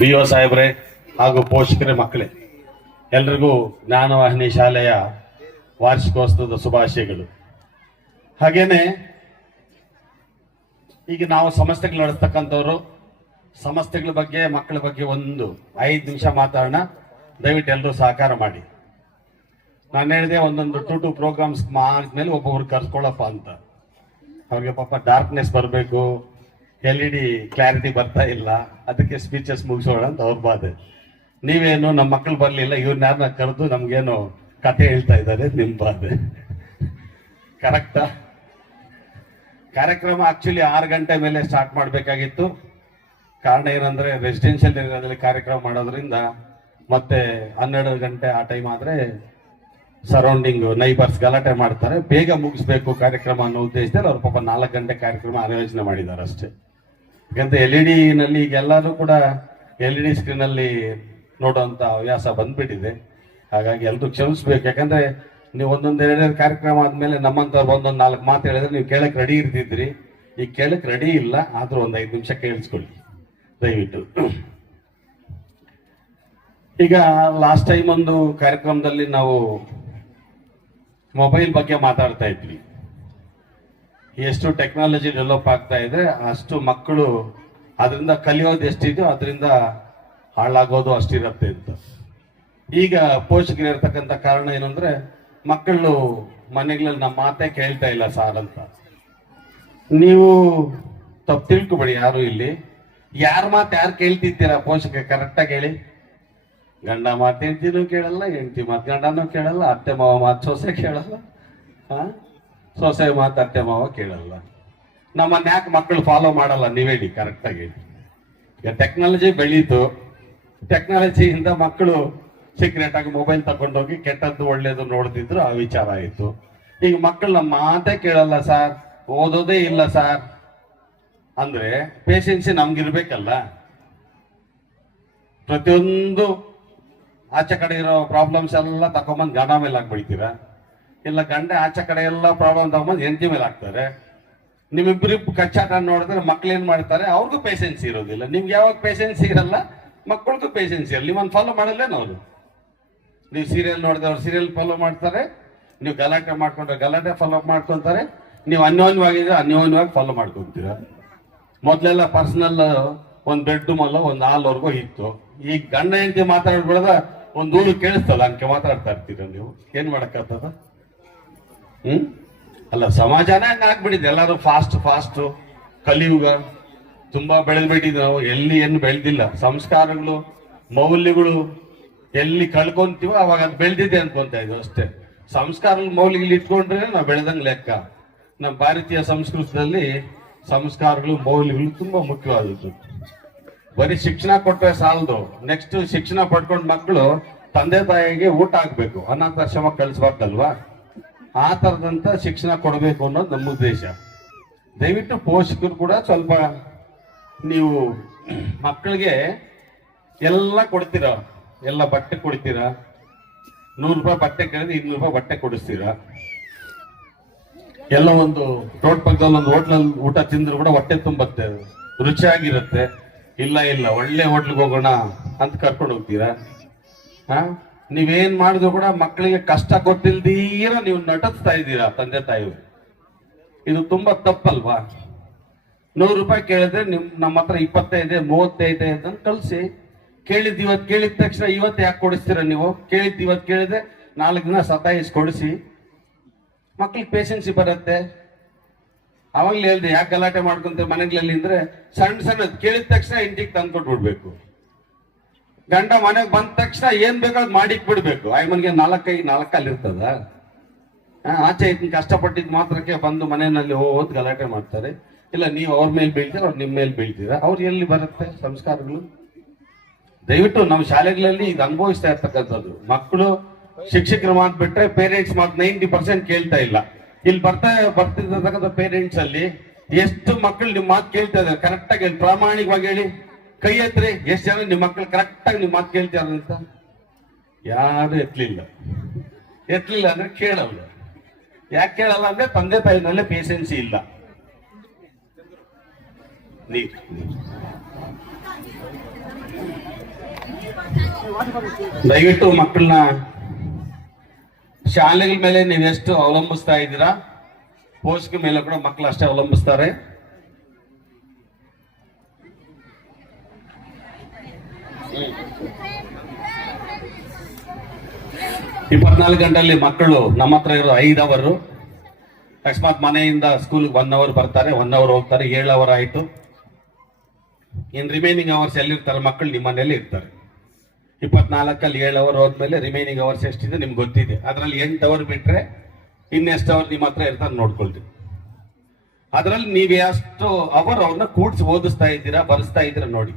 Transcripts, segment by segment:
BO ಸಾಹೇಬ್ರೆ ಹಾಗೂ ಪೋಷಕರೇ, ಮಕ್ಕಳೇ, ಎಲ್ರಿಗೂ ಜ್ಞಾನವಾಹಿನಿ ಶಾಲೆಯ ವಾರ್ಷಿಕೋತ್ಸವದ ಶುಭಾಶಯಗಳು. ಹಾಗೇನೆ ಈಗ ನಾವು ಸಂಸ್ಥೆಗಳು ನಡೆಸ್ತಕ್ಕಂಥವ್ರು, ಸಂಸ್ಥೆಗಳ ಬಗ್ಗೆ, ಮಕ್ಕಳ ಬಗ್ಗೆ ಒಂದು 5 ನಿಮಿಷ ಮಾತಾಡೋಣ. ದಯವಿಟ್ಟು ಎಲ್ಲರೂ ಸಹಕಾರ ಮಾಡಿ. ನಾನು ಹೇಳಿದೆ ಒಂದೊಂದು 2 ಪ್ರೋಗ್ರಾಮ್ಸ್ ಮಾಡಿದ್ಮೇಲೆ ಒಬ್ಬೊಬ್ರು ಕರ್ಸ್ಕೊಳ್ಳಪ್ಪ ಅಂತ. ಅವ್ರಿಗೆ ಪಾಪ ಡಾರ್ಕ್ನೆಸ್ ಬರಬೇಕು, LED ಕ್ಲಾರಿಟಿ ಬರ್ತಾ ಇಲ್ಲ, ಅದಕ್ಕೆ ಸ್ಪೀಚಸ್ ಮುಗಿಸೋಣ ಅಂತ ಅವ್ರ ಬಾಧೆ. ನೀವೇನು ನಮ್ಮ ಮಕ್ಕಳು ಬರಲಿಲ್ಲ, ಇವ್ರನ್ನ ಯಾರನ್ನ ಕರೆದು ನಮ್ಗೇನು ಕತೆ ಹೇಳ್ತಾ ಇದ್ದಾರೆ, ನಿಮ್ಮ ಬಾಧೆ. ಕರೆಕ್ಟಾ? ಕಾರ್ಯಕ್ರಮ ಆಕ್ಚುಲಿ 6 ಗಂಟೆ ಮೇಲೆ ಸ್ಟಾರ್ಟ್ ಮಾಡಬೇಕಾಗಿತ್ತು. ಕಾರಣ ಏನಂದ್ರೆ ರೆಸಿಡೆನ್ಷಿಯಲ್ ಏರಿಯಾದಲ್ಲಿ ಕಾರ್ಯಕ್ರಮ ಮಾಡೋದ್ರಿಂದ ಮತ್ತೆ 12 ಗಂಟೆ ಆ ಟೈಮ್ ಆದ್ರೆ ಸರೌಂಡಿಂಗ್ ನೈಬರ್ಸ್ ಗಲಾಟೆ ಮಾಡ್ತಾರೆ, ಬೇಗ ಮುಗಿಸ್ಬೇಕು ಕಾರ್ಯಕ್ರಮ ಅನ್ನೋ ಉದ್ದೇಶದಲ್ಲಿ ಅವ್ರು ಪಾಪ 4 ಗಂಟೆ ಕಾರ್ಯಕ್ರಮ ಆಯೋಜನೆ ಮಾಡಿದ್ದಾರೆ ಅಷ್ಟೇ. ಯಾಕಂದ್ರೆ LED ನಲ್ಲಿ ಈಗ ಎಲ್ಲರೂ ಕೂಡ LED ಸ್ಕ್ರೀನ್ ಅಲ್ಲಿ ನೋಡುವಂತ ಹವ್ಯಾಸ ಬಂದ್ಬಿಟ್ಟಿದೆ. ಹಾಗಾಗಿ ಎಲ್ರು ಕ್ಷಮಿಸ್ಬೇಕು. ಯಾಕಂದ್ರೆ ನೀವು ಒಂದೊಂದು 2 ಕಾರ್ಯಕ್ರಮ ಆದ್ಮೇಲೆ ನಮ್ಮಂತವ್ರು ಒಂದೊಂದು 4 ಮಾತು ಹೇಳಿದ್ರೆ ನೀವು ಕೇಳಕ್ ರೆಡಿ ಇರ್ತಿದ್ರಿ. ಈಗ ಕೇಳಕ್ ರೆಡಿ ಇಲ್ಲ, ಆದ್ರೂ ಒಂದು 5 ನಿಮಿಷ ಕೇಳಿಸ್ಕೊಳ್ಳಿ ದಯವಿಟ್ಟು. ಈಗ ಲಾಸ್ಟ್ ಟೈಮ್ ಒಂದು ಕಾರ್ಯಕ್ರಮದಲ್ಲಿ ನಾವು ಮೊಬೈಲ್ ಬಗ್ಗೆ ಮಾತಾಡ್ತಾ ಇದ್ವಿ. ಎಷ್ಟು ಟೆಕ್ನಾಲಜಿ ಡೆವಲಪ್ ಆಗ್ತಾ ಇದೆ ಅಷ್ಟು ಮಕ್ಕಳು ಅದರಿಂದ ಕಲಿಯೋದು ಎಷ್ಟಿದೆಯೋ ಅದರಿಂದ ಹಾಳಾಗೋದು ಅಷ್ಟಿರತ್ತೆ ಅಂತ. ಈಗ ಪೋಷಕರು ಇರ್ತಕ್ಕಂಥ ಕಾರಣ ಏನಂದ್ರೆ ಮಕ್ಕಳು ಮನೆಗಳಲ್ಲಿ ನಮ್ಮ ಮಾತೇ ಕೇಳ್ತಾ ಇಲ್ಲ ಸಾರ್ ಅಂತ. ನೀವು ತಪ್ಪು ತಿಳ್ಕೊಬೇಡಿ ಯಾರು ಇಲ್ಲಿ. ಯಾರ ಮಾತು ಯಾರು ಕೇಳ್ತಿದ್ದೀರಾ? ಪೋಷಕ ಕರೆಕ್ಟಾಗಿ ಹೇಳಿ. ಗಂಡ ಮಾತು ಹೆಂಡತಿನೂ ಕೇಳಲ್ಲ, ಹೆಂಡತಿ ಮಾತು ಗಂಡನೂ ಕೇಳಲ್ಲ, ಅತ್ತೆ ಮಾವ ಮಾತು ಸೊಸೆ ಕೇಳಲ್ಲ, ಸೊಸೆ ಮಾತು ಅತ್ತೆ ಮಾವ ಕೇಳಲ್ಲ. ನಮ್ಮನ್ನ ಯಾಕೆ ಮಕ್ಕಳು ಫಾಲೋ ಮಾಡಲ್ಲ? ನೀವೇಳಿ, ಕರೆಕ್ಟಾಗಿ ಹೇಳಿ. ಈಗ ಟೆಕ್ನಾಲಜಿ ಬೆಳೀತು, ಟೆಕ್ನಾಲಜಿಯಿಂದ ಮಕ್ಕಳು ಸೀಕ್ರೆಟ್ ಆಗಿ ಮೊಬೈಲ್ ತಗೊಂಡೋಗಿ ಕೆಟ್ಟದ್ದು ಒಳ್ಳೇದು ನೋಡ್ತಿದ್ರು, ಆ ವಿಚಾರ ಆಯಿತು. ಈಗ ಮಕ್ಕಳು ನಮ್ಮ ಮಾತೇ ಕೇಳಲ್ಲ ಸಾರ್, ಓದೋದೇ ಇಲ್ಲ ಸಾರ್ ಅಂದ್ರೆ ಪೇಷನ್ಸಿ ನಮ್ಗಿರ್ಬೇಕಲ್ಲ. ಪ್ರತಿಯೊಂದು ಆಚೆ ಕಡೆ ಇರೋ ಪ್ರಾಬ್ಲಮ್ಸ್ ಎಲ್ಲ ತಕೊಂಬಂದು ಗಂಡ ಮೇಲೆ ಹಾಕ್ಬಿಡ್ತೀರಾ, ಇಲ್ಲ ಗಂಡ ಆಚೆ ಕಡೆ ಎಲ್ಲ ಪ್ರಾಬ್ಲಮ್ ತಗೊಂಬಂದು ಹೆಂಡತಿ ಮೇಲೆ ಹಾಕ್ತಾರೆ. ನಿಮ್ಮಿಬ್ಬರಿಬ್ಬರು ಕಚ್ಚಾಟ ನೋಡಿದ್ರೆ ಮಕ್ಳು ಏನ್ ಮಾಡ್ತಾರೆ? ಅವ್ರಿಗೂ ಪೇಷನ್ಸಿ ಇರೋದಿಲ್ಲ. ನಿಮ್ಗೆ ಯಾವಾಗ ಪೇಷನ್ಸಿ ಇರಲ್ಲ, ಮಕ್ಕಳಿಗೂ ಪೇಷನ್ಸಿ ಇರಲ್ಲ. ನಿಮ್ಮನ್ನು ಫಾಲೋ ಮಾಡಲ್ಲೇನೋ ಅವರು. ನೀವು ಸೀರಿಯಲ್ ನೋಡಿದ್ರೆ ಅವ್ರು ಸೀರಿಯಲ್ ಫಾಲೋ ಮಾಡ್ತಾರೆ, ನೀವು ಗಲಾಟೆ ಮಾಡ್ಕೊಂಡ್ರೆ ಗಲಾಟೆ ಫಾಲೋ ಮಾಡ್ಕೊಂತಾರೆ, ನೀವು ಅನ್ಯೋನ್ಯವಾಗಿದ್ರೆ ಅನ್ಯೋನ್ಯವಾಗಿ ಫಾಲೋ ಮಾಡ್ಕೊಂತೀರಾ. ಮೊದಲೆಲ್ಲ ಪರ್ಸನಲ್ ಒಂದು ಬೆಡ್ರೂಮ್ ಅಲ್ಲ ಒಂದು ಹಾಲ್ವರೆಗೂ ಇತ್ತು. ಈಗ ಗಂಡ ಹೆಂಡತಿ ಮಾತಾಡ್ಬಿಡದ ಒಂದು ಊರು ಕೇಳಿಸ್ತಲ್ಲ, ಹಂಗೆ ಮಾತಾಡ್ತಾ ಇರ್ತೀರ ನೀವು. ಏನ್ ಮಾಡಕ್ಕಾಗ್ತದ? ಅಲ್ಲ, ಸಮಾಜನೇ ಹಂಗ ಆಗ್ಬಿಟ್ಟಿದೆ. ಎಲ್ಲರೂ ಫಾಸ್ಟ್ ಕಲಿಯುಗ ತುಂಬಾ ಬೆಳೆದ್ಬಿಟ್ಟಿದೆ. ನಾವು ಎಲ್ಲಿ ಏನು ಬೆಳೆದಿಲ್ಲ. ಸಂಸ್ಕಾರಗಳು, ಮೌಲ್ಯಗಳು ಎಲ್ಲಿ ಕಳ್ಕೊಂತೀವೋ ಅವಾಗ ಅದು ಬೆಳೆದಿದೆ ಅನ್ಕೊಂತ ಇದ್ವಿ ಅಷ್ಟೇ. ಸಂಸ್ಕಾರಗಳು ಮೌಲ್ಯಗಳು ಇಟ್ಕೊಂಡ್ರೆ ನಾವು ಬೆಳೆದಂಗ್ ಲೆಕ್ಕ. ನಮ್ಮ ಭಾರತೀಯ ಸಂಸ್ಕೃತದಲ್ಲಿ ಸಂಸ್ಕಾರಗಳು, ಮೌಲ್ಯಗಳು ತುಂಬಾ ಮುಖ್ಯವಾದದ್ದು. ಬರೀ ಶಿಕ್ಷಣ ಕೊಟ್ಟರೆ ಸಾಲದು. ನೆಕ್ಸ್ಟ್ ಶಿಕ್ಷಣ ಪಡ್ಕೊಂಡ್ ಮಕ್ಕಳು ತಂದೆ ತಾಯಿಗೆ ಊಟ ಹಾಕ್ಬೇಕು, ಅನಾಥಾಶ್ರಮ ಕಳಿಸ್ಬೇಕಲ್ವಾ? ಆ ತರದಂತ ಶಿಕ್ಷಣ ಕೊಡಬೇಕು ಅನ್ನೋದು ನಮ್ಮ ಉದ್ದೇಶ. ದಯವಿಟ್ಟು ಪೋಷಕರು ಕೂಡ ಸ್ವಲ್ಪ ನೀವು ಮಕ್ಕಳಿಗೆ ಎಲ್ಲ ಕೊಡ್ತೀರಾ, ಎಲ್ಲ ಬಟ್ಟೆ ಕೊಡ್ತೀರಾ. 100 ರೂಪಾಯಿ ಬಟ್ಟೆ ಕೇಳಿದ್ರೆ 200 ರೂಪಾಯಿ ಬಟ್ಟೆ ಕೊಡಿಸ್ತೀರಾ. ಎಲ್ಲ ಒಂದು ರೋಡ್ ಪಕ್ಕದಲ್ಲಿ ಒಂದು ಹೋಟ್ಲಲ್ಲಿ ಊಟ ತಿಂದ್ರು ಕೂಡ ಹೊಟ್ಟೆ ತುಂಬತ್ತೆ, ರುಚಿಯಾಗಿರುತ್ತೆ. ಇಲ್ಲ ಒಳ್ಳೆ ಹೋಟ್ಲಿಗೆ ಹೋಗೋಣ ಅಂತ ಕರ್ಕೊಂಡು ಹೋಗ್ತೀರಾ. ನೀವೇನ್ ಮಾಡಿದ್ರು ಕೂಡ ಮಕ್ಕಳಿಗೆ ಕಷ್ಟ ಗೊತ್ತಿಲ್ದೀರ ನೀವು ನಟಿಸ್ತಾ ಇದ್ದೀರಾ ತಂದೆ ತಾಯಿ. ಇದು ತುಂಬಾ ತಪ್ಪಲ್ವಾ? 100 ರೂಪಾಯಿ ಕೇಳಿದ್ರೆ ನಮ್ಮ ಹತ್ರ 25 35 ಅಂತ ಕಳ್ಸಿ. ಇವತ್ತು ಕೇಳಿದ ತಕ್ಷಣ ಇವತ್ತು ಯಾಕೆ ಕೊಡಿಸ್ತೀರಾ ನೀವು? ಇವತ್ತು ಕೇಳಿದ್ರೆ 4 ದಿನ ಸತಾಯಿಸಿ ಕೊಡಿಸಿ, ಮಕ್ಳಿಗೆ ಪೇಷನ್ಸಿ ಬರುತ್ತೆ. ಅವಾಗ್ಲೇ ಹೇಳ್ದೆ, ಯಾಕೆ ಗಲಾಟೆ ಮಾಡ್ಕೊಂತ ಮನೆಗಳಲ್ಲಿ ಅಂದ್ರೆ ಸಣ್ಣ ಕೇಳಿದ ತಕ್ಷಣ ಇಂಟಿಗೆ ತಂದ್ಕೊಟ್ಬಿಡ್ಬೇಕು. ಗಂಡ ಮನೆಗೆ ಬಂದ ತಕ್ಷಣ ಏನ್ ಬೇಕಾದ್ ಮಾಡಿಕ್ ಬಿಡ್ಬೇಕು. ಆಯ್ಮನ್ಗೆ 4 ಅಲ್ಲಿ ಇರ್ತದ? ಆಚೆ ಕಷ್ಟಪಟ್ಟಿದ್ ಮಾತ್ರಕ್ಕೆ ಬಂದು ಮನೆಯಲ್ಲಿ ಹೋದ್ ಗಲಾಟೆ ಮಾಡ್ತಾರೆ. ಇಲ್ಲ, ನೀವು ಅವ್ರ ಮೇಲೆ ಬೀಳ್ತೀರ, ಅವ್ರು ನಿಮ್ಮ ಮೇಲೆ ಬೀಳ್ತೀರ. ಅವ್ರು ಎಲ್ಲಿ ಬರುತ್ತೆ ಸಂಸ್ಕಾರಗಳು? ದಯವಿಟ್ಟು ನಮ್ಮ ಶಾಲೆಗಳಲ್ಲಿ ಇದು ಅನುಭವಿಸ್ತಾ ಇರ್ತಕ್ಕಂಥದ್ದು. ಮಕ್ಕಳು ಶಿಕ್ಷಕರ ಮಾತು ಬಿಟ್ರೆ ಪೇರೆಂಟ್ಸ್ ಮಾತು 90% ಕೇಳ್ತಾ ಇಲ್ಲ. ಇಲ್ಲಿ ಬರ್ತಿರ್ತಕ್ಕಂಥ ಪೇರೆಂಟ್ಸ್ ಅಲ್ಲಿ ಎಷ್ಟು ಮಕ್ಕಳು ನಿಮ್ಮ ಮಾತು ಕೇಳ್ತಾ ಇದ್ದಾರೆ? ಕರೆಕ್ಟಾಗಿ ಹೇಳಿ, ಪ್ರಾಮಾಣಿಕವಾಗಿ ಹೇಳಿ, ಕೈ ಎತ್ತರಿ. ಎಷ್ಟು ಜನ ನಿಮ್ಮ ಮಕ್ಕಳು ಕರೆಕ್ಟಾಗಿ ನಿಮ್ಮ ಮಾತು ಕೇಳ್ತಾರೆ ಅಂತ? ಯಾರು ಎತ್ತಲಿಲ್ಲ ಅಂದ್ರೆ ಕೇಳಲ್ಲ. ಯಾಕೆ ಕೇಳಲ್ಲ ಅಂದ್ರೆ ತಂದೆ ತಾಯಿನಲ್ಲೇ ಪೇಷನ್ಸಿ ಇಲ್ಲ. ನೀರು ದಯವಿಟ್ಟು ಮಕ್ಕಳನ್ನ ಶಾಲೆಗಳ ಮೇಲೆ ನೀವೆಷ್ಟು ಅವಲಂಬಿಸ್ತಾ ಇದ್ದೀರಾ, ಪೋಷಕರ ಮೇಲೆ ಕೂಡ ಮಕ್ಕಳು ಅಷ್ಟೇ ಅವಲಂಬಿಸ್ತಾರೆ. ಇಪ್ಪತ್ನಾಲ್ಕು ಗಂಟೆಯಲ್ಲಿ ಮಕ್ಕಳು ನಮ್ಮ ಹತ್ರ ಇರೋ 5 ಅವರು. ಅಕಸ್ಮಾತ್ ಮನೆಯಿಂದ ಸ್ಕೂಲ್ಗೆ 1 ಅವರ್ ಬರ್ತಾರೆ, 1 ಅವರ್ ಹೋಗ್ತಾರೆ, 7 ಅವರ್ ಆಯ್ತು. ಇನ್ ರಿಮೈನಿಂಗ್ ಅವರ್ಸ್ ಎಲ್ಲಿರ್ತಾರೆ ಮಕ್ಕಳು? ನಿಮ್ಮ ಮನೆಯಲ್ಲಿ ಇರ್ತಾರೆ. 24ಅಲ್ಲಿ 7 ಅವರ್ ಹೋದ್ಮೇಲೆ ರಿಮೈನಿಂಗ್ ಅವರ್ಸ್ ಎಷ್ಟಿದೆ ನಿಮ್ಗೆ ಗೊತ್ತಿದೆ. ಅದರಲ್ಲಿ 8 ಅವರ್ ಬಿಟ್ರೆ ಇನ್ನೆಷ್ಟು ಅವರ್ ನಿಮ್ಮ ಹತ್ರ ಇರ್ತಾರೆ ನೋಡ್ಕೊಳ್ತೀವಿ. ಅದರಲ್ಲಿ ನೀವು ಎಷ್ಟು ಅವರ್ ಅವ್ರನ್ನ ಕೂಡ್ಸಿ ಓದಿಸ್ತಾ ಇದ್ದೀರಾ, ಬರೆಸ್ತಾ ಇದ್ದೀರಾ ನೋಡಿ.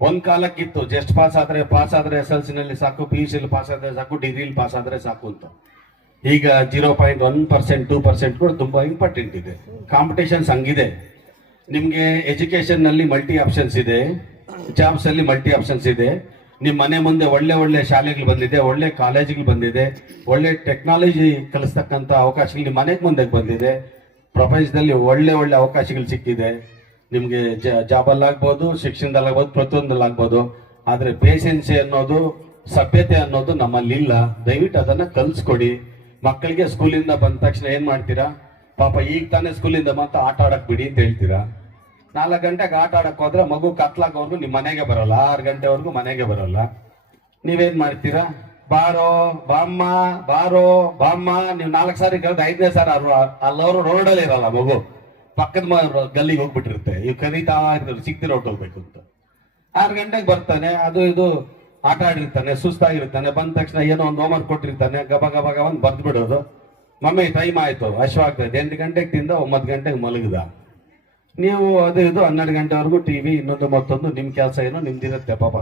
ಒಂದ್ ಕಾಲಕ್ಕಿತ್ತು ಜಸ್ಟ್ ಪಾಸ್ ಆದ್ರೆ SLC ನಲ್ಲಿ ಸಾಕು, PUC ಪಾಸ್ ಆದ್ರೆ ಸಾಕು, ಡಿಗ್ರಿಲಿ ಪಾಸ್ ಆದ್ರೆ ಸಾಕು ಅಂತ. ಈಗ 0.1%, 2% ಕೂಡ ತುಂಬಾ ಇಂಪಾರ್ಟೆಂಟ್ ಇದೆ. ಕಾಂಪಿಟೇಷನ್ಸ್ ಹಂಗಿದೆ. ನಿಮ್ಗೆ ಎಜುಕೇಶನ್ ನಲ್ಲಿ ಮಲ್ಟಿ ಆಪ್ಷನ್ಸ್ ಇದೆ, ಜಾಬ್ಸ್ ಅಲ್ಲಿ ಮಲ್ಟಿ ಆಪ್ಷನ್ಸ್ ಇದೆ. ನಿಮ್ ಮನೆ ಮುಂದೆ ಒಳ್ಳೆ ಶಾಲೆಗಳು ಬಂದಿದೆ, ಒಳ್ಳೆ ಕಾಲೇಜ್ಗಳು ಬಂದಿದೆ, ಒಳ್ಳೆ ಟೆಕ್ನಾಲಜಿ ಕಲಿಸ್ತಕ್ಕಂಥ ಅವಕಾಶಗಳು ನಿಮ್ಮ ಮನೆಗೆ ಮುಂದೆ ಬಂದಿದೆ. ಪ್ರಪಂಚದಲ್ಲಿ ಒಳ್ಳೆ ಅವಕಾಶಗಳು ಸಿಕ್ಕಿದೆ ನಿಮ್ಗೆ. ಜಾಬಲ್ಲಾಗ್ಬೋದು, ಶಿಕ್ಷಣದಲ್ಲಾಗ್ಬೋದು, ಪ್ರತಿಯೊಂದಲ್ಲಾಗ್ಬೋದು. ಆದ್ರೆ ಪೇಷನ್ಸಿ ಅನ್ನೋದು, ಸಭ್ಯತೆ ಅನ್ನೋದು ನಮ್ಮಲ್ಲಿ ಇಲ್ಲ. ದಯವಿಟ್ಟು ಅದನ್ನ ಕಲ್ಸ್ಕೊಡಿ ಮಕ್ಕಳಿಗೆ. ಸ್ಕೂಲಿಂದ ಬಂದ ತಕ್ಷಣ ಏನ್ ಮಾಡ್ತೀರಾ? ಪಾಪ ಈಗ ತಾನೇ ಸ್ಕೂಲಿಂದ ಮತ್ತೆ ಆಟ ಆಡಕ್ ಬಿಡಿ ಅಂತ ಹೇಳ್ತೀರಾ. 4 ಗಂಟೆಗೆ ಆಟ ಆಡಕ್ ಹೋದ್ರೆ ಮಗು ಕತ್ಲಾಗೋರ್ಗು ನಿಮ್ ಮನೆಗೆ ಬರೋಲ್ಲ, 6 ಗಂಟೆವರೆಗೂ ಮನೆಗೆ ಬರೋಲ್ಲ. ನೀವೇನ್ ಮಾಡ್ತೀರಾ? ಬಾರೋ ಬಾಮ್ಮ, ಬಾರೋ ಬಾಮ್ಮ. ನೀವು 4 ಸಾರಿ ಕರೆದು 5ನೇ ಸಾರಿ ಅಲ್ಲವರು ರೋಡಲ್ಲಿ ಇರಲ್ಲ, ಮಗು ಪಕ್ಕದ ಗಲ್ಲಿಗೆ ಹೋಗ್ಬಿಟ್ಟಿರುತ್ತೆ. ಇವ್ ಕರೀತಾ ಇರ್ತಾರೆ ಸಿಕ್ತಿರೋ ಹೊಟ್ಟೋಗ್ಬೇಕು ಅಂತ. 6 ಗಂಟೆಗೆ ಬರ್ತಾನೆ, ಅದು ಇದು ಆಟ ಆಡಿರ್ತಾನೆ, ಸುಸ್ತಾಗಿರ್ತಾನೆ. ಬಂದ ತಕ್ಷಣ ಏನೋ ಒಂದು ಹೋಮ್ವರ್ಕ್ ಕೊಟ್ಟಿರ್ತಾನೆ, ಗಬ ಒಂದು ಬರ್ದು ಬಿಡೋದು. ಮಮ್ಮಿ ಟೈಮ್ ಆಯ್ತು, ಹಶ್ವಾಗ್ತದೆ. 8 ಗಂಟೆಗೆ ತಿಂದ, 9 ಗಂಟೆಗೆ ಮಲಗಿದ. ನೀವು ಅದು ಇದು 12 ಗಂಟೆವರೆಗೂ ಟಿವಿ, ಇನ್ನೊಂದು ಮತ್ತೊಂದು. ನಿಮ್ ಕೆಲಸ ಏನೋ ನಿಮ್ದಿರುತ್ತೆ ಪಾಪ,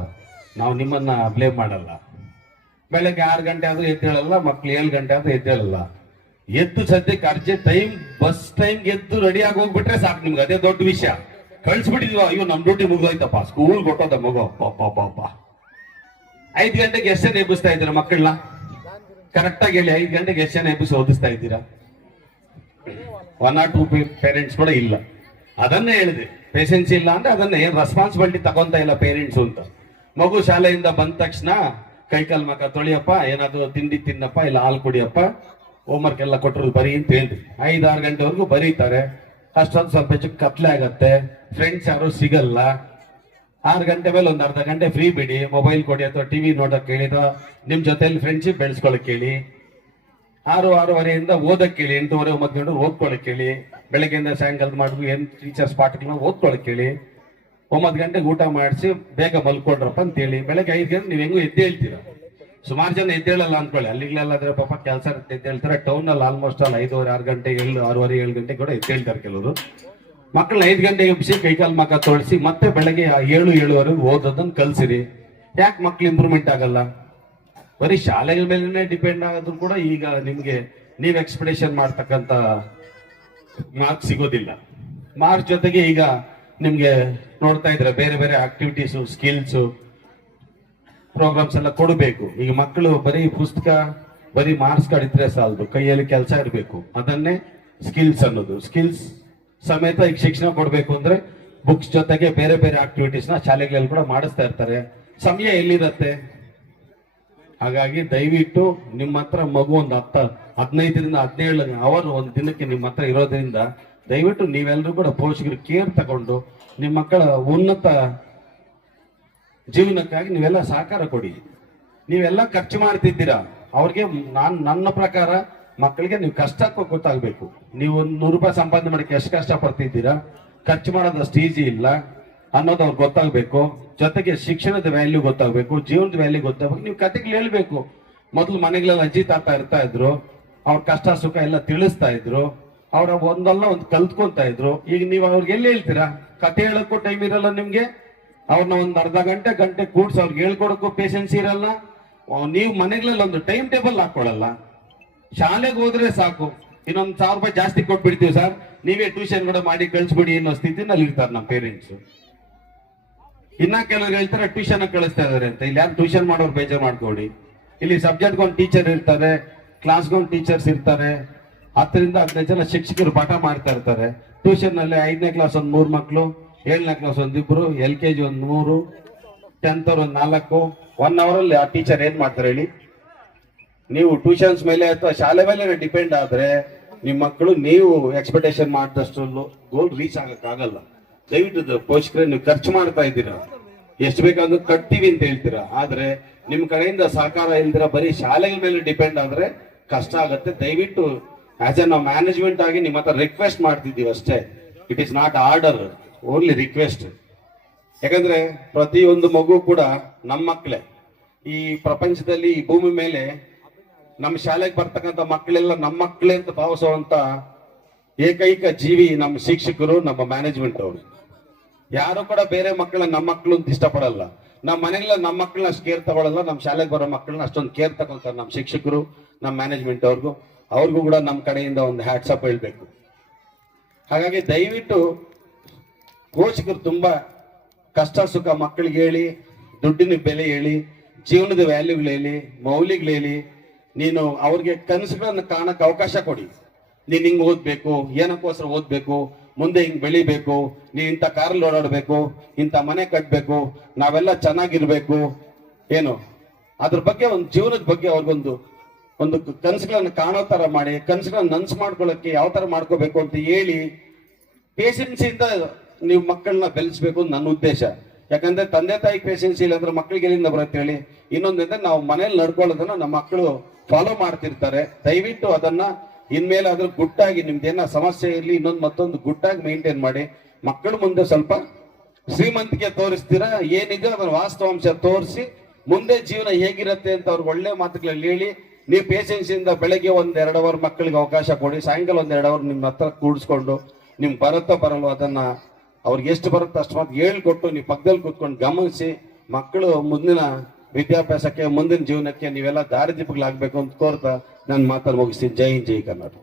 ನಾವು ನಿಮ್ಮನ್ನ ಬ್ಲೇಮ್ ಮಾಡಲ್ಲ. ಬೆಳಗ್ಗೆ 6 ಗಂಟೆ ಆದ್ರೂ ಎದ್ದೇಳಲ್ಲ, ಮಕ್ಳು 7 ಗಂಟೆ ಆದ್ರೂ ಎದ್ದೇಳಲ್ಲ. ಎದ್ದು ಸದ್ಯಕ್ಕೆ ಅರ್ಜೆಂಟ್ ಟೈಮ್, ಬಸ್ ಟೈಮ್ ಎದ್ದು ರೆಡಿ ಆಗಿ ಹೋಗ್ಬಿಟ್ರೆ ಸಾಕು ನಿಮ್ಗೆ, ಅದೇ ದೊಡ್ಡ ವಿಷಯ. ಕಳ್ಸಿಬಿಟ್ಟಿದ್ವ, ಅಯ್ಯೋ ನಮ್ ಡ್ಯೂಟಿ ಮುಗಿದೋಯ್ತಪ್ಪ, ಸ್ಕೂಲ್ ಕೊಟ್ಟೋದ ಮಗು. ಪಾಪ 5 ಗಂಟೆಗೆ ಎಷ್ಟು ಜನ ಎಬ್ಬಿಸ್ತಾ ಇದ್ದೀರಾ ಮಕ್ಕಳನ್ನ? ಕರೆಕ್ಟ್ ಆಗಿ ಹೇಳಿ, 5 ಗಂಟೆಗೆ ಎಷ್ಟು ಜನ ಎಬ್ಬಿಸಿ ಓದಿಸ್ತಾ ಇದ್ದೀರಾ? 1 or 2 ಪೇರೆಂಟ್ಸ್ ಕೂಡ ಇಲ್ಲ. ಅದನ್ನೇ ಹೇಳಿದೆ, ಪೇಷನ್ಸ್ ಇಲ್ಲ ಅಂದ್ರೆ ಅದನ್ನ ಏನ್ ರೆಸ್ಪಾನ್ಸಿಬಿಲಿಟಿ ತಗೊಂತ ಇಲ್ಲ ಪೇರೆಂಟ್ಸ್ ಅಂತ. ಮಗು ಶಾಲೆಯಿಂದ ಬಂದ ತಕ್ಷಣ ಕೈಕಾಲ್ ಮಕ ತೊಳಿಯಪ್ಪ, ಏನಾದ್ರು ತಿಂಡಿ ತಿನ್ನಪ್ಪ, ಇಲ್ಲ ಹಾಲು ಕುಡಿಯಪ್ಪ, ಹೋಮ್ವರ್ಕ್ ಎಲ್ಲ ಕೊಟ್ಟರು ಬರೀ ಅಂತ ಹೇಳ್ರಿ. 5-6 ಗಂಟೆವರೆಗೂ ಬರೀತಾರೆ. ಅಷ್ಟೊಂದು ಸ್ವಲ್ಪ ಹೆಚ್ಚು ಕತ್ಲೆ ಆಗತ್ತೆ, ಫ್ರೆಂಡ್ಸ್ ಯಾರು ಸಿಗಲ್ಲ. 6 ಗಂಟೆ ಮೇಲೆ ಒಂದು ಅರ್ಧ ಗಂಟೆ ಫ್ರೀ ಬಿಡಿ, ಮೊಬೈಲ್ ಕೊಡಿ ಅಥವಾ ಟಿವಿ ನೋಡಕ್ ಹೇಳಿ, ನಿಮ್ ಜೊತೆಲಿ ಫ್ರೆಂಡ್ಶಿಪ್ ಬೆಳೆಸ್ಕೊಳಕ್ ಹೇಳಿ. 6-6:30 ಓದಕ್ ಹೇಳಿ, 8:30-9 ಗಂಟೆ ಓದ್ಕೊಳಕ್ ಹೇಳಿ. ಬೆಳಗ್ಗೆಯಿಂದ ಸಾಯಂಕಾಲದ ಮಾಡ್ಬೇಕು ಏನ್ ಟೀಚರ್ಸ್ ಪಾಠಗಳನ್ನ ಓದ್ಕೊಳಕ್ ಹೇಳಿ. 9 ಗಂಟೆಗೆ ಊಟ ಮಾಡಿಸಿ ಬೇಗ ಮಲ್ಕೊಂಡ್ರಪ್ಪ ಅಂತ ಹೇಳಿ. ಬೆಳಗ್ಗೆ 5 ಗಂಟೆ ನೀವ್ ಹೆಂಗು ಎದ್ದೇಳ್ತೀರಾ. ಸುಮಾರು ಜನ ಎದ್ದೇಳಲ್ಲ ಅನ್ಕೊಳ್ಳಿ, ಅಲ್ಲಿಗ್ಲೆಲ್ಲಾದ್ರೆ ಪಾಪ ಕೆಲಸ ಎದ್ದೇಳ್ತಾರೆ. ಟೌನ್ ಅಲ್ಲಿ ಆಲ್ಮೋಸ್ಟ್ ಅಲ್ಲಿ 5:30-6 ಗಂಟೆ, 6:30-7 ಗಂಟೆ ಕೂಡ ಎದ್ದೇಳ್ತಾರೆ ಕೆಲವರು. ಮಕ್ಕಳನ್ನ 5 ಗಂಟೆಗೆ ಎಬ್ಬಿಸಿ ಕೈಕಾಲ್ ಮಕ ತೊಳಿಸಿ ಮತ್ತೆ ಬೆಳಗ್ಗೆ 7-7:30 ಓದೋದನ್ನ ಕಲ್ಸಿರಿ. ಯಾಕೆ ಮಕ್ಳು ಇಂಪ್ರೂವ್ಮೆಂಟ್ ಆಗಲ್ಲ? ಬರೀ ಶಾಲೆಗಳ ಮೇಲೆ ಡಿಪೆಂಡ್ ಆಗೋದು ಕೂಡ ಈಗ ನಿಮ್ಗೆ ನೀವ್ ಎಕ್ಸ್ಪೆಕ್ಟೇಷನ್ ಮಾಡ್ತಕ್ಕಂತ ಮಾರ್ಕ್ಸ್ ಸಿಗೋದಿಲ್ಲ. ಮಾರ್ಕ್ಸ್ ಜೊತೆಗೆ ಈಗ ನಿಮ್ಗೆ ನೋಡ್ತಾ ಇದ್ರೆ ಬೇರೆ ಆಕ್ಟಿವಿಟೀಸು, ಸ್ಕಿಲ್ಸು, ಪ್ರೋಗ್ರಾಮ್ಸ್ ಎಲ್ಲ ಕೊಡಬೇಕು. ಈಗ ಮಕ್ಕಳು ಬರೀ ಪುಸ್ತಕ, ಬರೀ ಮಾರ್ಕ್ಸ್ ಕಡಿದ್ರೆ ಸಾಲದು, ಕೈಯಲ್ಲಿ ಕೆಲಸ ಇರಬೇಕು. ಅದನ್ನೇ ಸ್ಕಿಲ್ಸ್ ಅನ್ನೋದು. ಸ್ಕಿಲ್ಸ್ ಸಮೇತ ಈಗ ಶಿಕ್ಷಣ ಕೊಡ್ಬೇಕು ಅಂದ್ರೆ ಬುಕ್ಸ್ ಜೊತೆಗೆ ಬೇರೆ ಆಕ್ಟಿವಿಟೀಸ್ ನ ಶಾಲೆಗಳಲ್ಲಿ ಕೂಡ ಮಾಡಿಸ್ತಾ ಇರ್ತಾರೆ. ಸಮಯ ಎಲ್ಲಿರತ್ತೆ? ಹಾಗಾಗಿ ದಯವಿಟ್ಟು ನಿಮ್ಮ ಹತ್ರ ಮಗು ಒಂದು 15-17 ಅವರ್ ಒಂದು ದಿನಕ್ಕೆ ನಿಮ್ಮ ಹತ್ರ ಇರೋದ್ರಿಂದ ದಯವಿಟ್ಟು ನೀವೆಲ್ಲರೂ ಕೂಡ ಪೋಷಕರು ಕೇರ್ ತಗೊಂಡು ನಿಮ್ಮ ಮಕ್ಕಳ ಉನ್ನತ ಜೀವನಕ್ಕಾಗಿ ನೀವೆಲ್ಲ ಸಹಕಾರ ಕೊಡಿ. ನೀವೆಲ್ಲ ಖರ್ಚು ಮಾಡ್ತಿದ್ದೀರಾ, ಅವ್ರಿಗೆ ನನ್ನ ಪ್ರಕಾರ ಮಕ್ಕಳಿಗೆ ನೀವು ಕಷ್ಟ ಗೊತ್ತಾಗ್ಬೇಕು. ನೀವು ಒಂದು 100 ರೂಪಾಯಿ ಸಂಪಾದನೆ ಮಾಡಕ್ಕೆ ಎಷ್ಟು ಕಷ್ಟ ಪಡ್ತಿದ್ದೀರಾ, ಖರ್ಚು ಮಾಡೋದಷ್ಟು ಈಜಿ ಇಲ್ಲ ಅನ್ನೋದು ಅವ್ರಿಗೆ ಗೊತ್ತಾಗ್ಬೇಕು. ಜೊತೆಗೆ ಶಿಕ್ಷಣದ ವ್ಯಾಲ್ಯೂ ಗೊತ್ತಾಗ್ಬೇಕು, ಜೀವನದ ವ್ಯಾಲ್ಯೂ ಗೊತ್ತಾಗ್ಬೇಕು. ನೀವು ಕತೆಗಳು ಹೇಳ್ಬೇಕು. ಮೊದಲು ಮನೆಗಳಲ್ಲಿ ಅಜ್ಜಿ ತಾತ ಇರ್ತಾ ಇದ್ರು, ಅವ್ರ ಕಷ್ಟ ಸುಖ ಎಲ್ಲ ತಿಳಿಸ್ತಾ ಇದ್ರು, ಅವ್ರ ಒಂದಲ್ಲ ಒಂದು ಕಲ್ತ್ಕೊಂತ ಇದ್ರು. ಈಗ ನೀವು ಅವ್ರಿಗೆ ಎಲ್ಲಿ ಹೇಳ್ತೀರಾ? ಕತೆ ಹೇಳಕ್ಕೂ ಟೈಮ್ ಇರಲ್ಲ ನಿಮ್ಗೆ. ಅವ್ರನ್ನ ಒಂದು ಅರ್ಧ ಗಂಟೆ ಕೂಡ್ಸಿ ಅವ್ರಿಗೆ ಹೇಳ್ಕೊಡಕ್ಕೂ ಪೇಷನ್ಸ್ ಇರಲ್ಲ. ನೀವು ಮನೆಗಳಲ್ಲಿ ಒಂದು ಟೈಮ್ ಟೇಬಲ್ ಹಾಕೊಳ್ಳಲ್ಲ. ಶಾಲೆಗೆ ಹೋದ್ರೆ ಸಾಕು, ಇನ್ನೊಂದು 1000 ರೂಪಾಯಿ ಜಾಸ್ತಿ ಕೊಟ್ಬಿಡ್ತೀವಿ ಸರ್, ನೀವೇ ಟ್ಯೂಷನ್ ಕೂಡ ಮಾಡಿ ಕಳಿಸ್ಬಿಡಿ ಅನ್ನೋ ಸ್ಥಿತಿನಲ್ಲಿ ಇರ್ತಾರೆ ನಮ್ಮ ಪೇರೆಂಟ್ಸ್. ಇನ್ನ ಕೆಲವರು ಹೇಳ್ತಾರೆ ಟ್ಯೂಷನ್ ಕಳಿಸ್ತಾ ಇದಾರೆ ಅಂತ. ಇಲ್ಲಿ ಯಾರು ಟ್ಯೂಷನ್ ಮಾಡೋರು ಬೇಜಾರು ಮಾಡ್ಕೊಡಿ. ಇಲ್ಲಿ ಸಬ್ಜೆಕ್ಟ್ಗೆ ಒಂದು ಟೀಚರ್ ಇರ್ತಾರೆ, ಕ್ಲಾಸ್ಗೆ ಒಂದು ಟೀಚರ್ಸ್ ಇರ್ತಾರೆ, 10-15 ಜನ ಶಿಕ್ಷಕರು ಪಾಠ ಮಾಡ್ತಾ ಇರ್ತಾರೆ. ಟ್ಯೂಷನ್ ನಲ್ಲಿ 5ನೇ ಕ್ಲಾಸ್ ಒಂದು 3 ಮಕ್ಕಳು, 7ನೇ ಕ್ಲಾಸ್ ಒಂದು 2, LKG ಒಂದು 3, 10th ಅವ್ರು 4 1 ಅವರಲ್ಲಿ ಆ ಟೀಚರ್ ಏನ್ ಮಾಡ್ತಾರೆ ಹೇಳಿ? ನೀವು ಟ್ಯೂಷನ್ಸ್ ಮೇಲೆ ಅಥವಾ ಶಾಲೆ ಮೇಲೆ ಡಿಪೆಂಡ್ ಆದ್ರೆ ನಿಮ್ಮ ಮಕ್ಕಳು ನೀವು ಎಕ್ಸ್ಪೆಕ್ಟೇಷನ್ ಮಾಡಿದಷ್ಟು ಗೋಲ್ ರೀಚ್ ಆಗಕ್ಕಾಗಲ್ಲ. ದಯವಿಟ್ಟು ಪೋಷಕರೇ, ನೀವು ಖರ್ಚು ಮಾಡ್ತಾ ಇದ್ದೀರಾ, ಎಷ್ಟು ಬೇಕಾದ್ರೂ ಕಟ್ತೀವಿ ಅಂತ ಹೇಳ್ತೀರಾ, ಆದ್ರೆ ನಿಮ್ ಕಡೆಯಿಂದ ಸಹಕಾರ ಇಲ್ದಿರ ಬರೀ ಶಾಲೆಗಳ ಮೇಲೆ ಡಿಪೆಂಡ್ ಆದ್ರೆ ಕಷ್ಟ ಆಗತ್ತೆ. ದಯವಿಟ್ಟು ಆಸ್ ಎ ನಾವು ಮ್ಯಾನೇಜ್ಮೆಂಟ್ ಆಗಿ ನಿಮ್ಮ ಹತ್ರ ರಿಕ್ವೆಸ್ಟ್ ಮಾಡ್ತಿದ್ದೀವಿ ಅಷ್ಟೇ. It is not order, only request. ಯಾಕಂದ್ರೆ ಪ್ರತಿಯೊಂದು ಮಗು ಕೂಡ ನಮ್ಮ ಮಕ್ಕಳೇ. ಈ ಪ್ರಪಂಚದಲ್ಲಿ ಈ ಭೂಮಿ ಮೇಲೆ ನಮ್ಮ ಶಾಲೆಗೆ ಬರ್ತಕ್ಕಂಥ ಮಕ್ಕಳೆಲ್ಲ ನಮ್ಮ ಮಕ್ಕಳೇ ಅಂತ ಭಾವಿಸುವಂತ ಏಕೈಕ ಜೀವಿ ನಮ್ಮ ಶಿಕ್ಷಕರು, ನಮ್ಮ ಮ್ಯಾನೇಜ್ಮೆಂಟ್ ಅವರು. ಯಾರು ಕೂಡ ಬೇರೆ ಮಕ್ಕಳನ್ನ ನಮ್ಮ ಮಕ್ಕಳು ಅಂತ ಇಷ್ಟಪಡಲ್ಲ. ನಮ್ಮ ಮನೆಗಳ ನಮ್ಮ ಮಕ್ಕಳನ್ನ ಅಷ್ಟು ಕೇರ್ ತಗೊಳ್ಳಲ್ಲ, ನಮ್ಮ ಶಾಲೆಗೆ ಬರೋ ಮಕ್ಕಳನ್ನ ಅಷ್ಟೊಂದು ಕೇರ್ ತಗೊಳ್ತಾರೆ ನಮ್ಮ ಶಿಕ್ಷಕರು, ನಮ್ಮ ಮ್ಯಾನೇಜ್ಮೆಂಟ್ ಅವ್ರಿಗೂ ಕೂಡ ನಮ್ಮ ಕಡೆಯಿಂದ ಒಂದು ಹ್ಯಾಟ್ಸಪ್ ಹೇಳ್ಬೇಕು. ಹಾಗಾಗಿ ದಯವಿಟ್ಟು ಪೋಷಕರು ತುಂಬಾ ಕಷ್ಟ ಸುಖ ಮಕ್ಕಳಿಗೆ ಹೇಳಿ, ದುಡ್ಡಿನ ಬೆಲೆ ಹೇಳಿ, ಜೀವನದ ವ್ಯಾಲ್ಯೂಗಳು ಹೇಳಿ, ಮೌಲ್ಯಗಳು ಹೇಳಿ, ನೀನು ಅವ್ರಿಗೆ ಕನಸುಗಳನ್ನ ಕಾಣಕ್ಕೆ ಅವಕಾಶ ಕೊಡಿ. ನೀನ್ ಹಿಂಗ್ ಓದ್ಬೇಕು, ಏನಕ್ಕೋಸ್ಕರ ಓದ್ಬೇಕು, ಮುಂದೆ ಹಿಂಗ್ ಬೆಳಿಬೇಕು, ನೀನ್ ಇಂಥ ಕಾರಲ್ಲಿ ಓಡಾಡ್ಬೇಕು, ಇಂಥ ಮನೆ ಕಟ್ಬೇಕು, ನಾವೆಲ್ಲ ಚೆನ್ನಾಗಿರ್ಬೇಕು, ಏನು ಅದ್ರ ಬಗ್ಗೆ ಒಂದು ಜೀವನದ ಬಗ್ಗೆ ಅವ್ರಿಗೊಂದು ಕನಸುಗಳನ್ನ ಕಾಣೋ ತರ ಮಾಡಿ, ಕನಸುಗಳನ್ನ ನನ್ಸು ಮಾಡ್ಕೊಳ್ಳೋಕೆ ಯಾವ ತರ ಮಾಡ್ಕೋಬೇಕು ಅಂತ ಹೇಳಿ ಪೇಷನ್ಸ್ ಇಂದ ನೀವು ಮಕ್ಕಳನ್ನ ಬೆಳೆಸ್ಬೇಕು ಅಂತ ನನ್ನ ಉದ್ದೇಶ. ಯಾಕಂದ್ರೆ ತಂದೆ ತಾಯಿ ಪೇಷನ್ಸ್ ಇಲ್ಲ ಅಂದ್ರೆ ಮಕ್ಕಳಿಗೆ ಎಲ್ಲಿಂದ ಬರುತ್ತೆ ಹೇಳಿ? ಇನ್ನೊಂದಂದ್ರೆ ನಾವು ಮನೇಲಿ ನಡ್ಕೊಳ್ಳೋದನ್ನ ನಮ್ಮ ಮಕ್ಕಳು ಫಾಲೋ ಮಾಡ್ತಿರ್ತಾರೆ. ದಯವಿಟ್ಟು ಅದನ್ನ ಇನ್ಮೇಲೆ ಅದ್ರ ಗುಟ್ಟಾಗಿ ನಿಮ್ದೇನ ಸಮಸ್ಯೆ ಇರಲಿ ಇನ್ನೊಂದು ಮತ್ತೊಂದು ಗುಟ್ಟಾಗಿ ಮೇಂಟೈನ್ ಮಾಡಿ. ಮಕ್ಕಳು ಮುಂದೆ ಸ್ವಲ್ಪ ಶ್ರೀಮಂತಿಕೆ ತೋರಿಸ್ತೀರಾ, ಏನಿದೆ ಅದನ್ನ ವಾಸ್ತವಾಂಶ ತೋರಿಸಿ ಮುಂದೆ ಜೀವನ ಹೇಗಿರುತ್ತೆ ಅಂತ ಅವ್ರಿಗೆ ಒಳ್ಳೆ ಮಾತುಗಳಲ್ಲಿ ಹೇಳಿ. ನೀವು ಪೇಷನ್ಸ್ ಇಂದ ಬೆಳಗ್ಗೆ 1-2 ಅವರ್ ಮಕ್ಕಳಿಗೆ ಅವಕಾಶ ಕೊಡಿ, ಸಾಯಂಕಾಲ 1-2 ಅವರ್ ನಿಮ್ಮ ಹತ್ರ ಕೂಡಿಸ್ಕೊಂಡು ನಿಮ್ ಬರುತ್ತೋ ಬರಲ್ವೋ ಅದನ್ನ ಅವ್ರಿಗೆ ಎಷ್ಟು ಬರುತ್ತೋ ಅಷ್ಟು ಮಾತು ಹೇಳ್ಕೊಟ್ಟು ನೀವು ಪಕ್ಕದಲ್ಲಿ ಕೂತ್ಕೊಂಡು ಗಮನಿಸಿ ಮಕ್ಕಳು ಮುಂದಿನ ವಿದ್ಯಾಭ್ಯಾಸಕ್ಕೆ ಮುಂದಿನ ಜೀವನಕ್ಕೆ ನೀವೆಲ್ಲ ದಾರಿದೀಪಗಳಾಗಬೇಕು ಅಂತ ಕೋರ್ತಾ ನನ್ನ ಮಾತನ್ನು ಮುಗಿಸ್ತೀನಿ. ಜೈ ಹಿಂದ್, ಜೈ ಕರ್ನಾಟಕ.